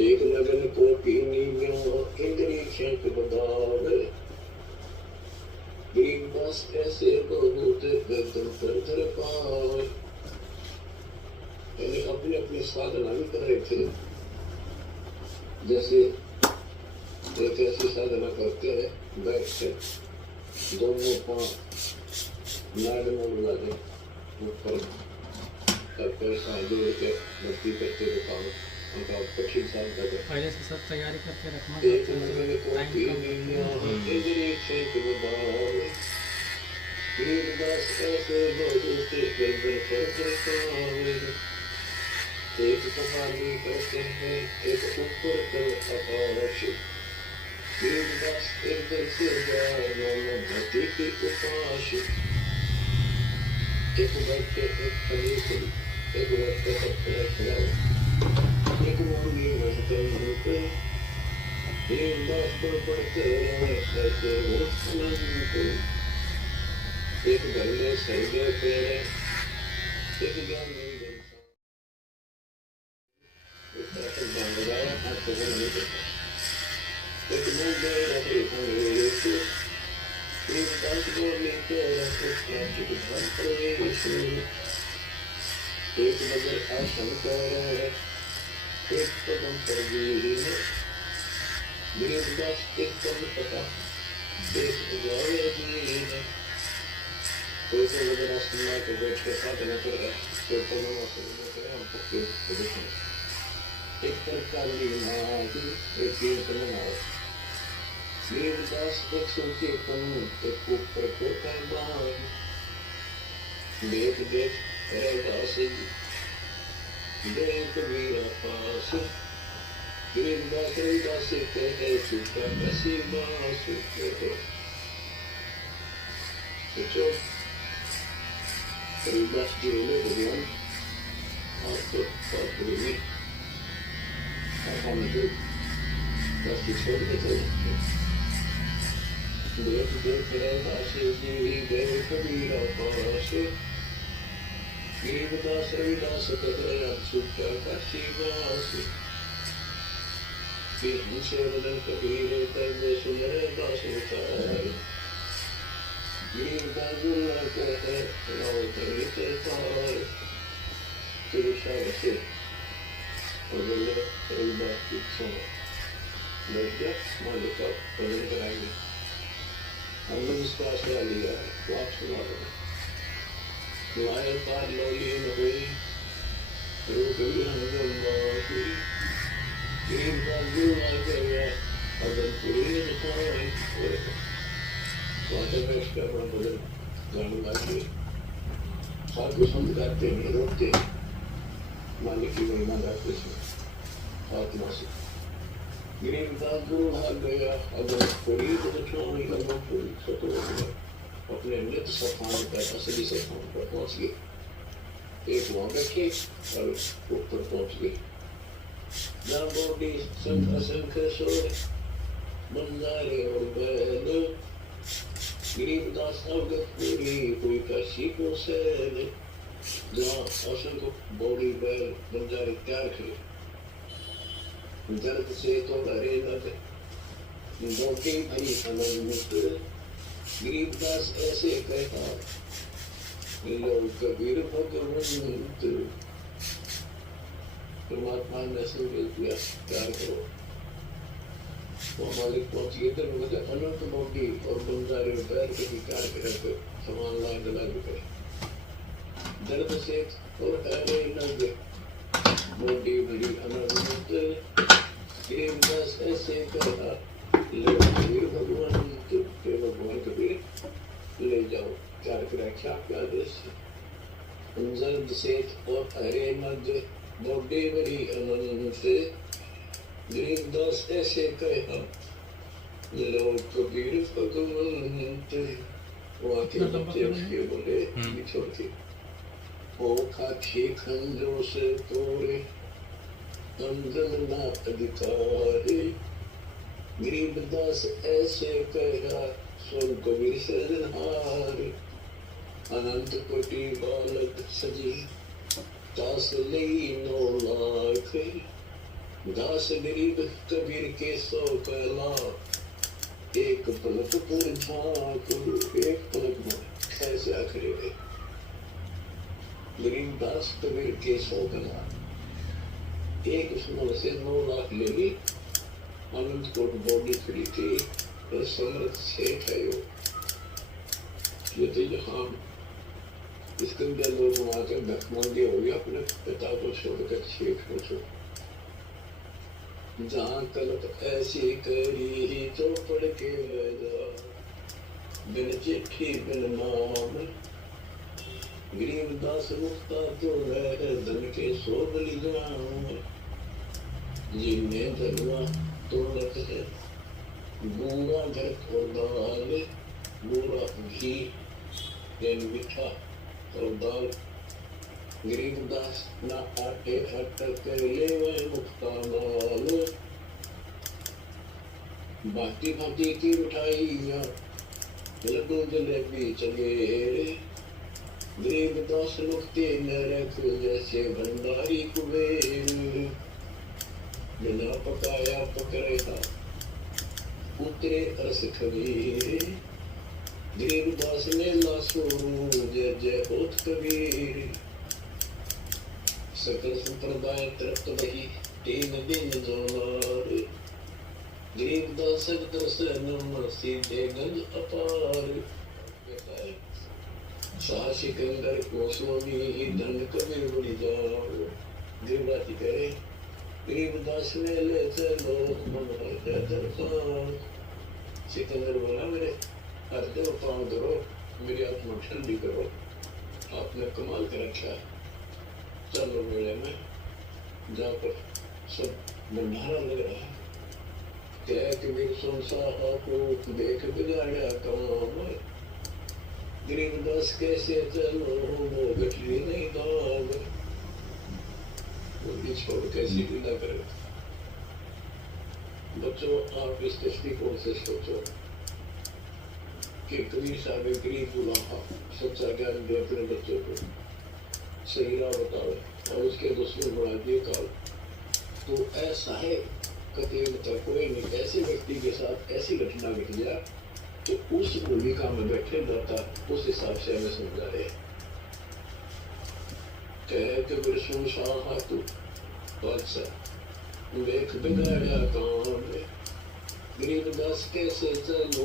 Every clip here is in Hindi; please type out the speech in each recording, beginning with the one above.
एक लगन को कीनियों इंद्री शंख बदावे गरीबदास ऐसे बहुत गर्दन पर धर पावे। यानी अपने अपने साधना भी कर रहे थे। जैसे एक ऐसी साधना करते हैं बैठ कर दोनों पांव नाग में मिला दे ऊपर तब पैसा जोड़ के भक्ति करते हुए काम उनका कठिन साधना कर पहले से सब तैयारी करके रखना। एक नगर को कीनियों इंद्री शंख बदावे गरीबदास ऐसे बहुत गर्दन पर धर पावे। एक कहानी करते हैं एक ऊपर कर आकाश गरीबदास एक दर से जाना भक्ति की उपास। एक वर्ग के एक खली खुली एक वर्ग के अपना खिलाओ एक मांगी वर्तन रूपे गरीबदास पर पढ़ते ऐसे वो को एक घर में सर्वे पेड़े एक ज्ञान नहीं एक लोग गए रहे होंगे एक दास को लेकर रखे ध्यान प्रवेश एक नजर आसन कर एक कदम पर गिरने गरीबदास एक कदम पता देख जाए जीने कोई तो नजर आसन में तो बैठ के साधना कर रहा है कोई तो नमाज कर रहा है हमको क्यों प्रदर्शन एक तरकारी नादी एक कीर्तन नाद गरीबदास एक सोचे पन्नू एक ऊपर को करवाए देख देख रैदास देख वीरा पास गरीबदास रैदास कहे चुका कसी बास कहे सोचो गरीबदास जी ने भगवान आपको पात्र में हम तो दस छोड़ देते हैं देख देख रैदास जी गए कबीरा पास गरीबदास रैदास कहे अब छुट्टा काशी बास फिर हमसे बदल कबीरे तब सुन रैदास उतारे गरीबदास गुरुआ कहे लाओ तरीके तार कृष्ण से और बोले रैदास की सुनो बैठ गया मालिक का भजन कराएंगे हमने इसका आश्रय लिया है तो आप सुना दो लाए पार लोली न हुई रूप भी हम हुई गरीबदास गुरुआ कहे अदन पूरी न पाए वहाँ बैठ कर अपना भजन गाने गाते साधु संत गाते हैं रोते मालिक की महिमा गाते हैं आत्मा से गरीबदास गुरु भाग गया अगर पूरी तो छोड़ी अगर पूरी सतो अपने नित्य स्थान पर असली स्थान पर पहुंच गए एक वहां बैठे और ऊपर पहुंच गए जहाँ बोली संत असंख्य सोए बंजारे और बैल गरीबदास अवगत पूरी कोई काशी को सैल जहाँ असंख्य बोली बैल बंजारे तैयार खड़े दर्द से तो डरे लगे धोखे भरी अनंत गरीबदास ऐसे कहता लोग कबीर भगवंत परमात्मा ने संकल्प किया प्यार करो वो मालिक पहुंचिए तो मुझे अनंत मोटी और बंजारे पैर के विकार कर समान लाइन लगा करे दर्द से और डरे लगे मोटी भरी अनंत गरीबदास ऐसे कहा ले भगवान के भगवान कबीर ले जाओ प्यार की रक्षा के आदेश जल्द से और हरे मध्य मोटी भरी अनंत गरीबदास ऐसे कहा लो कबीर भगवान वहाँ के बच्चे उसके बोले छोटे ओ खाखी खंजों से तोड़े अंजन ना अधिकारी गरीबदास ऐसे कहा सुन कबीर सृजनहार अनंत कोटि बालक सजी दास लई 9 लाख दास गरीब कबीर के सौ कहला, एक पलक पर झांक, एक पलक में कैसे आखिरी गए। गरीब दास कबीर के सौ कहला, एक सुमन से 9 लाख ले ली। अनंत कोट बॉडी खड़ी थी और समर्थ सेठ है ये तो यहाँ इसके अंदर लोग वहां के भक्तमंदी हो गया, अपने पिता को छोड़कर सेठ को छोड़। जहाँ कल्प ऐसी करी चौपड़ के बिन चिट्ठी बिन नाम, गरीबदास मुक्ता तो धन के सो बलि जाऊं। जिन्हें धनवा तोड़त है बूढ़ा घर और दाल, बूढ़ा घी यानी मीठा और दाल। गरीबदास ना आटे अटक ले वह मुक्ता माल, भांति भांति की मिठाइयाँ लड्डू जलेबी चंगेरे। गरीबदास मुक्ति न रख जैसे भंडारी कुबेर, बिना पकाया पकड़ेगा उतरे रस खबीरे। गरीबदास ने लासो जय जय होत कबीर, सकल संप्रदाय तृप्त वही 3 दिन जोनार। गरीबदास दर्शन सीधे गंज अपार, शाह सिकंदर को स्वामी धन कबीर बड़ी जाओ। गरीबदास करे गरीबदास ने ले चलो मनोहर दरबार। सिकंदर बोला मेरे हृदय को पान करो, मेरी आत्मा ठंडी करो, आपने कमाल कर रखा। चलो मेले में जहाँ पर सब भंडारा लग रहा है, क्या कबीर संसार को देख बिगाड़ा काम। गरीबदास कैसे चलो वो गठरी नहीं दाग, वो छोड़ कैसी लीला करे। बच्चों आप इस दृष्टिकोण से सोचो कि कबीर साहब गरीब बुलाहा सच्चा ज्ञान दे अपने बच्चों को, सही राह बताओ और उसके दुश्मन बना दिए काल। तो ऐसा है कभी तक कोई नहीं, ऐसे व्यक्ति के साथ ऐसी घटना घट गया तो उस भूमिका में बैठे जाता, उस हिसाब से हमें समझा रहे। कह कबीर सुनसा तू बादशाह देख बिगाड़ा काम, गरीबदास कैसे चलो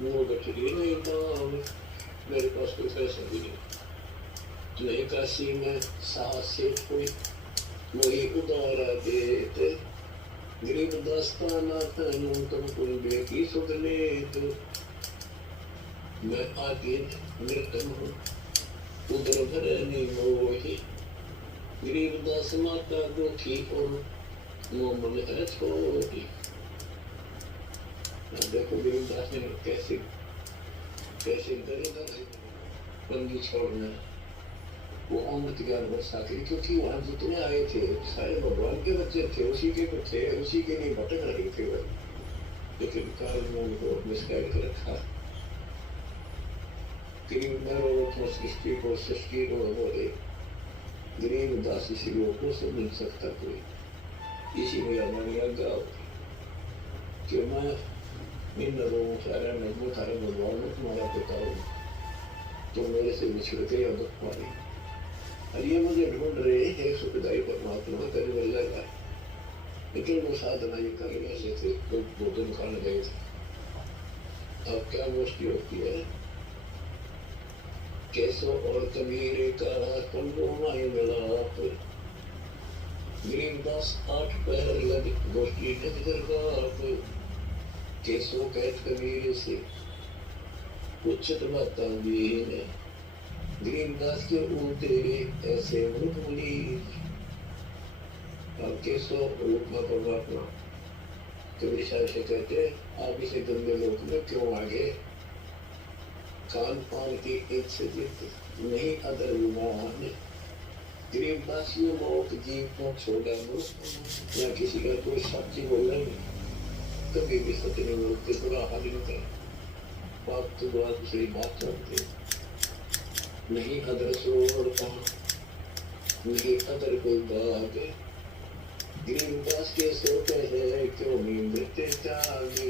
वो गठरी नहीं दाम। मेरे पास कोई पैसा भी नहीं काशी में सास से कोई वही उदारा देते। गरीबदास का ना तनु तुम कोई बेटी सुध लेत, मैं आगे मृतम हूँ उधर भरनी मोही। गरीबदास माता दुखी हो वो मन है छोटी। देखो गरीबदास ने कैसे कैसे दरिद्र बंदी छोड़ना वो अमृत ज्ञान बरसा के, क्योंकि वहां जितने आए थे सारे भगवान के बच्चे थे, उसी के थे, उसी के लिए भटक रहे थे वो। लेकिन काल ने उनको मिसगाइड कर रखा। सृष्टि को बोले गरीबदास इसी लोग को समझ सकता कोई। इसी में हमारी आज्ञा कि मैं इन लोगों सारे नजमों सारे भगवान में तुम्हारा पिता हूँ, तुम मेरे से बिछड़ के अब पानी। और ये मुझे ढूंढ रहे हैं सुखदायी परमात्मा कर मिल जाएगा, लेकिन वो साधना ये करने से थे तो भोजन खाने गए थे। अब क्या मुश्किल होती है, कैसो और कबीर का पंडो माई मिलाप। गरीबदास 8 पहर लग गोष्ठी दरबाप। कैसो कहत कबीर से उच्चत बाता दीन, गरीबदास के तेरे ऐसे मुनि। अब कैसो रूप में परमात्मा कबीर साहब से कहते आप इसे गंदे लोक में क्यों आगे। खान पान की एक से नहीं अदर विमान। गरीबदास ये मौत जीव को छोड़ा या किसी का कोई साक्षी बोला नहीं, कभी भी सत्य नहीं बोलते, बुरा हाल नहीं कर बात तो बात दूसरी बात करते नहीं। अदर सोड़ता नहीं अदर कोई बात गरीबदास के सोते हैं क्यों नींद त्यागे,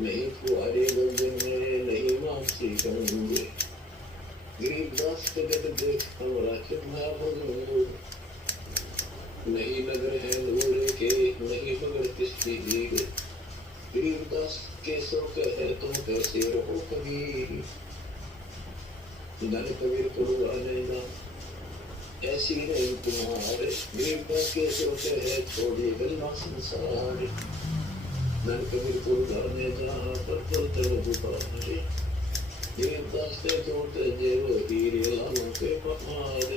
नहीं फुआरे गंजन में नहीं मानसी गंगे, गरीबदास जगत देख हमारा कितना बंगो, नहीं नगर है नूरे के नहीं मगर किसकी लीग, गरीबदास के सोते है तुम कैसे रहो कबीर, धन कबीर कुर्बाने ना ऐसी नहीं तुम्हारे, गरीबदास के सोते है छोड़िए गल्ला संसार, धन कबीर कुर्बाने जहाँ पर चलते दुकारे, गरीबदास के जोड़ते जेब हीरे लालों के पहाड़,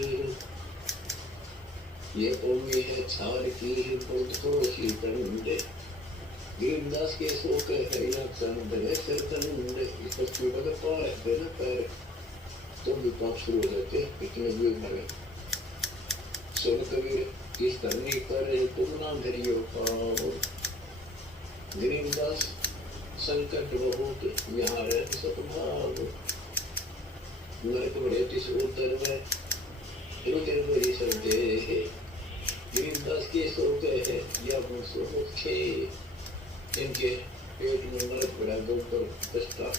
ये कौमी है छार की बहुत खोशी तंडे, गरीबदास के सोते है या चंदे सिर तंडे, इस बच्चों का पार है बिना पैर तो भी पाप शुरू हो जाते इतने भी मरे, सुन कबीर इस धरनी पर तुम ना धरियो पाओ, गरीबदास संकट बहुत यहाँ रह सतभाव, नरक बड़े तिस उतर में रुके बड़ी सर्दे है, गरीबदास के सोते है या मुझसे मुखे, इनके पेट में नरक बड़ा गोबर बसता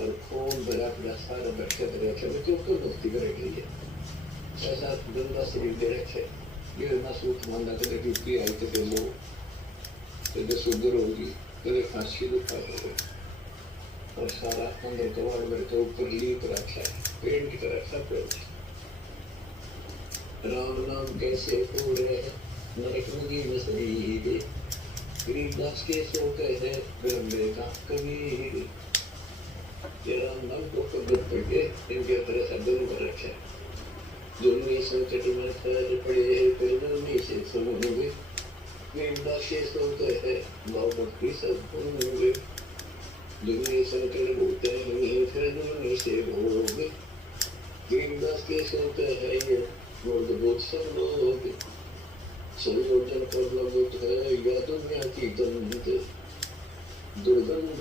और खून भरा अपना सारा बैठे रखे क्यों क्यों मुक्ति करेगी है, ऐसा गंदा शरीर दे रखे, ये ना सूत मानना कदे ड्यूटी आई कदे लो कदे शुगर होगी कदे फांसी दुखा होगा, और सारा अंदर कबाड़ मेरे तो ऊपर लीप रखा है पेंट कर रखा पेंट, राम नाम कैसे हो रहे हैं नरक मुझी में शरीर, गरीबदास के सोते है ब्रह्मे का कबीर, ये राम नाम को कब्र करके इनके तरह से दोनों कर रखे, दोनों संकट में फैल पड़े फिर दोनों से सुनोगे, गरीबदास के सोते है मोहब्बत की सब होंगे, दोनों संकट होते हैं फिर दोनों से होगे, गरीबदास के सोते है ये मुर्द बहुत सब लोग, संयोजन पर लगुत है या दुनिया की गंध दुर्गंध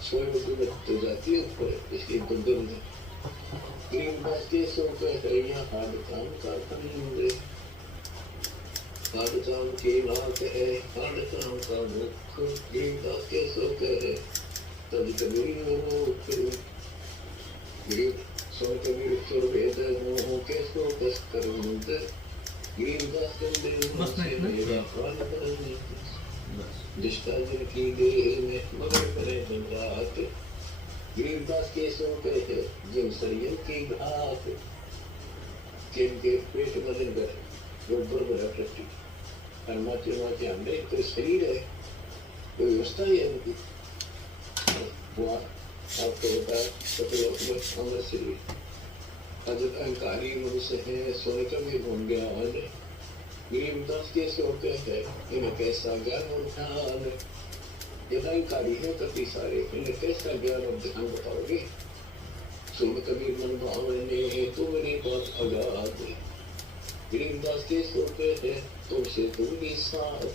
स्वयं दुर्गत जाती है ऊपर इसकी दुर्गंध, गरीबदास के सोते है या हाड काम का कंधे, हाड काम की नाक है हाड काम का मुख, गरीबदास के सोते है तब कबीर मुख, गरीब सो कबीर सुर वेद मोह के सो दस करुंद, गरीबदास से मेरा प्राण बदलने दिशा जिन की देह में मगर करे दिन रात, गरीबदास के सोते है जिन शरीर की घात, जिनके पेट बदल गए गोबर बड़ा टट्टी, माचे माचे हमने तो शरीर है कोई व्यवस्था ही है उनकी, वो आपको बताया सतलोक में अमर शरीर, अजत अहंकारी मनुष्य है सोने का भी भूल गया है, गरीबदास के सोते है इन्हें कैसा ज्ञान और ध्यान, ये अहंकारी है कति सारे इन्हें कैसा ज्ञान और ध्यान बताओगे, सुन कबीर मन भावने है तो मेरी बात आगाद, गरीबदास के सोते है तुमसे दूरी साथ,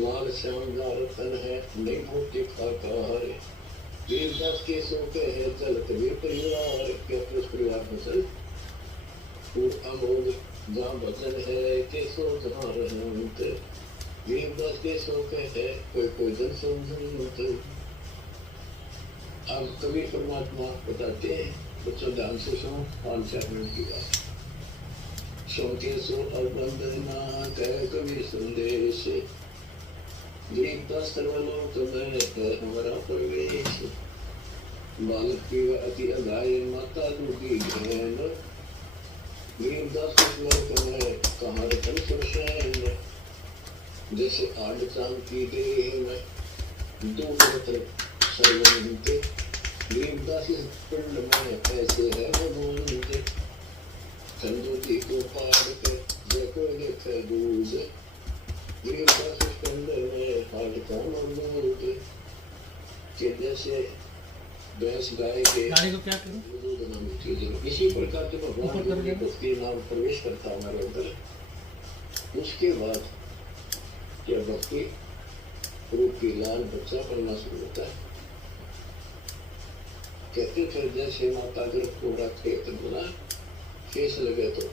लाल श्यामदार तन है नहीं भूति खाकार, गरीबदास के सोते है चल कबीर परिवार, क्या उस परिवार में चल और अमोल जहाँ भजन है के सो जहाँ रहमत, गरीबदास के सोते है कोई जन समझत, अब कबीर परमात्मा बताते हैं बच्चों ध्यान से सुनो 5-4 मिनट की बात, सोते सो अवंदना कह कबीर संदेश, गरीबदास सर्वलोक में है हमारा प्रवेश, बालक की अति अगाय माता दूधी घैन, गरीबदास इस लोक में कहाँ रतन सुरसैन, जैसे आड़ चांद की देह में दो रतन सर्वंत, गरीबदास इस पिंड में कैसे है भगवान के, संजोती को पार के देखो देखे दूध, गरीबदास इस पिंड में हाड काम अमूद, कि जैसे भैंस गाय के गाड़ी को क्या करूं? दूध न मीठी जल, इसी प्रकार के भगवान की भक्ति नाम प्रवेश करता हमारे अंदर, उसके बाद यह भक्ति रूप की लाल बच्चा बनना शुरू होता है, कहते फिर जैसे माता गर्भ को खेत बोला, शेष लगे तो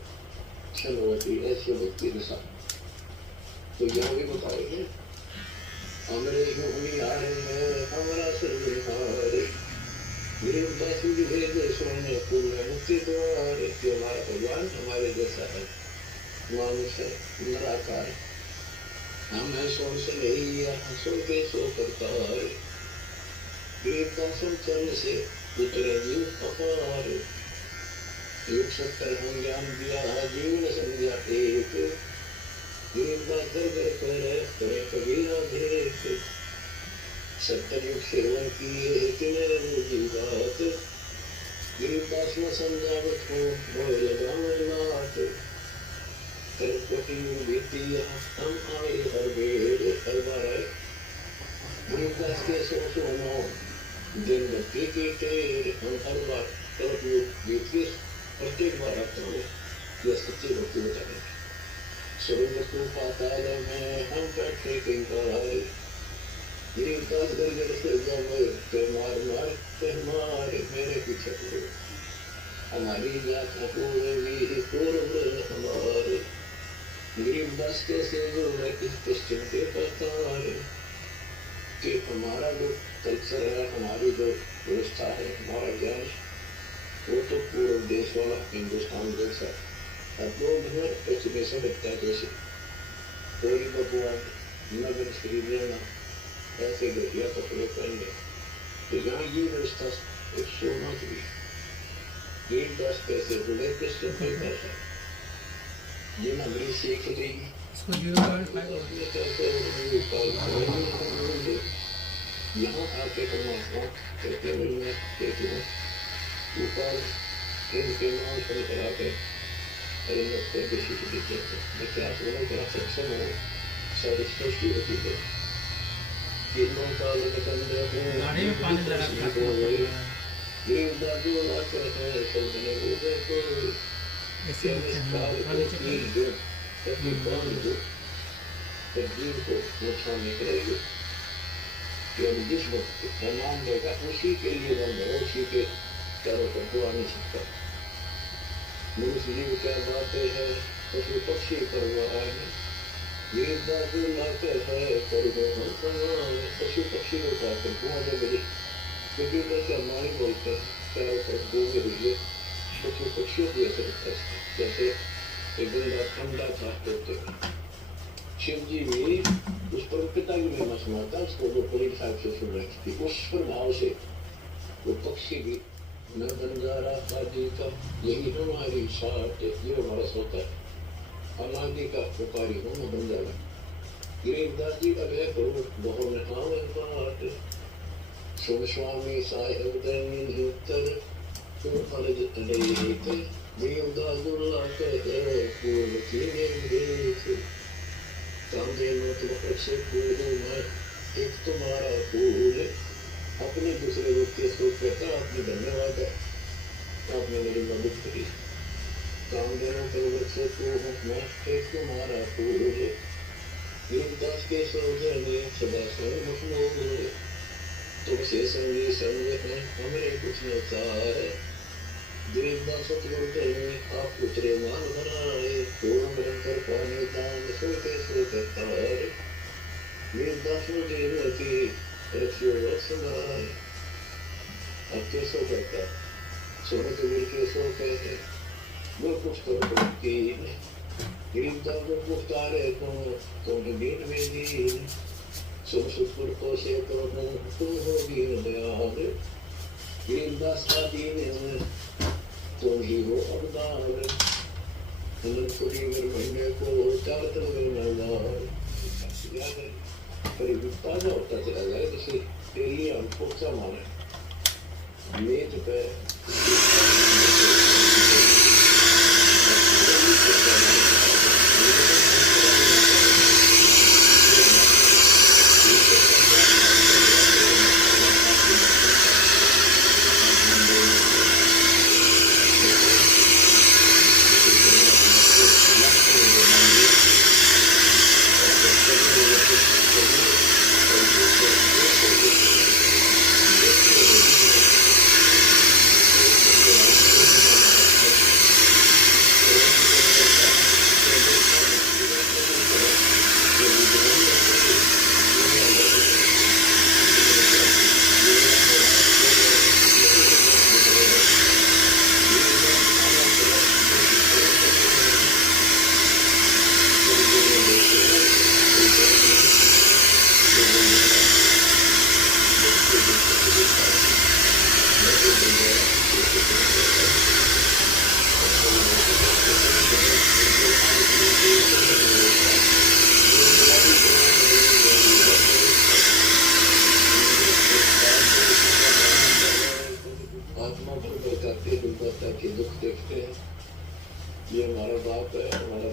क्षण होती ऐसे व्यक्ति के साथ। तो यहाँ भी बताएंगे हमरे होनिहार है हमारा सर्वहार देवदास जी भेद सोने पूर्ण मुक्ति द्वार कि हमारा भगवान हमारे जैसा है, मानुष है, निराकार। हम है सो से नहीं सो के सो करतार देवदासों चरण से उतरे जीव अपार युग सत्तर हम ज्ञान दिया जीवन संध्या एक देवदास दर दर करे कबीरा भेद सत्तरयुग सेवन किए जीवात देवदास न समझावत हो बोल रामनाथ कलपति बीती हम आए हर बेर हर बार आए देवदास के सो नौ दिन भक्ति के तेर हम हर बार कलपयुग बीत के प्रत्येक बार आते हैं यह सच्ची भक्ति बताने स्वर्ग को पाताल में हम बैठे कई बार देवदास घर घर से जाए मार मार मेरे पीछे हमारी जात हमारे देवदास कैसे जो मैं किस पश्चिम के पतार कि हमारा जो कल्चर है, हमारी जो व्यवस्था है, हमारा ज्ञान वो तो पूर्व देश वाला हिंदुस्तान जैसा अब लोग पश्चिम ऐसा लगता है जैसे कोई भगवान नगर श्री लेना ऐसे घटिया कपड़े पहने तो यहाँ ये व्यवस्था एक सोना की देवदास कैसे बोले कृष्ण पैसा ये नगरी सीख रही इसको 0.5 यहाँ आके परमात्मा कहते मिलने कहते हैं ऊपर इनके नाम पर कराते अरे लगते किसी को देते हैं मैं क्या सुनो क्या सक्षम हो सर्वश्रेष्ठी होती है गाड़ी में पानी लगा जिस वक्त नाम देगा उसी के लिए बंद है, उसी के चारों पर तो आ नहीं सकता। मनुष्य जीव क्या बातें है पशु पक्षी परवाह है देवदास लाते है पशु पक्षी को खाते कुआं में मिले क्योंकि उधर हमारी बोलते हैं चारों तरफ गो में मिले पशु पक्षियों की असर जैसे एक बंदा ठंडा था होते शिव जी भी उस पर पिता की महिमा सुनाता उसको जो पूरी साहब से सुन रही थी उस प्रभाव से वो पक्षी भी न बंजारा आदि का यही हमारी साथ ये हमारा सोता है अनादि का पुकारी हो न बंजारा गिरिदास जी का वह करो बहुत बात सुन स्वामी साहेब उत्तर तुम फर्ज लेते देवदास दुर्ला कहते पूर्ण कीने देख कांदे नो तुम से फूल मैं एक तुम्हारा फूल अपने दूसरे व्यक्ति को कहता आपने धन्यवाद आपने मेरी मदद करी कांदे नो तुम से फूल मैं एक तुम्हारा फूल देवदास के सौजन्य सदा संग मुखमोल तुमसे संगी संग है हमें कुछ न सार देवदास बोलते हैं आप उतरे मान बनाए पूर्ण निरंतर पानी दान सोते सोते तार देवदास देवती रखियो समाए अब कैसो कहता सोने के वीर कैसो कहते वो कुछ करो की देवदास को पुकारे तुम दीन में दीन सुन सुपुर को से तुम हो दीन दयाल देवदास का दीन तुम ही हो अवतार कुड़ी महीने को चार तरह करीब ताजा होता चला जाए जैसे तेरी हम पोचा मारे मेज पे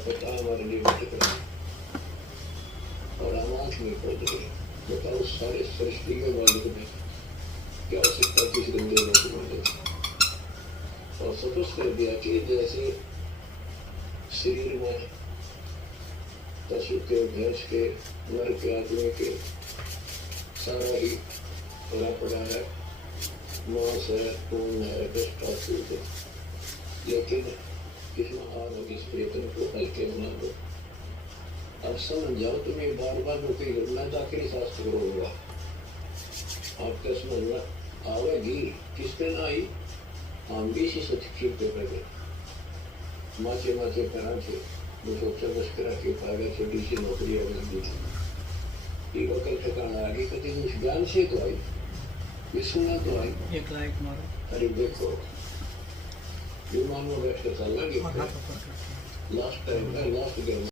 पता हमारे लिए भटक रहे हैं और आवाज में पड़ रहे हैं। बताओ सारे सृष्टि के मालिक ने क्या हो सकता है किसी गंदे लोग मालिक और सपोज कर दिया कि जैसे शरीर में पशु के भैंस के नर के आदमी के सारा ही भरा पड़ा है, मांस है, खून है, दस्ता सूद है, लेकिन किसमें हार हो इस वेतन को हल्के बना दो। अब समझ जाओ तुम्हें बार बार रुके मैं तो आखिरी शास्त्र करूंगा आपका समझ में आवेगी किस पे ना आई हम भी इसी सोच पे पड़े माचे माचे करा थे वो सोचा बस करा के पाएगा छोटी सी नौकरी अगर दी ये वकल ठिकाना आगे कभी उस ज्ञान से तो आई ये सुना तो आई एक लाइक मारो अरे देखो विमान में बैठ कर चलना और हाथ ऊपर करके लास्ट टाइम है लास्ट गेम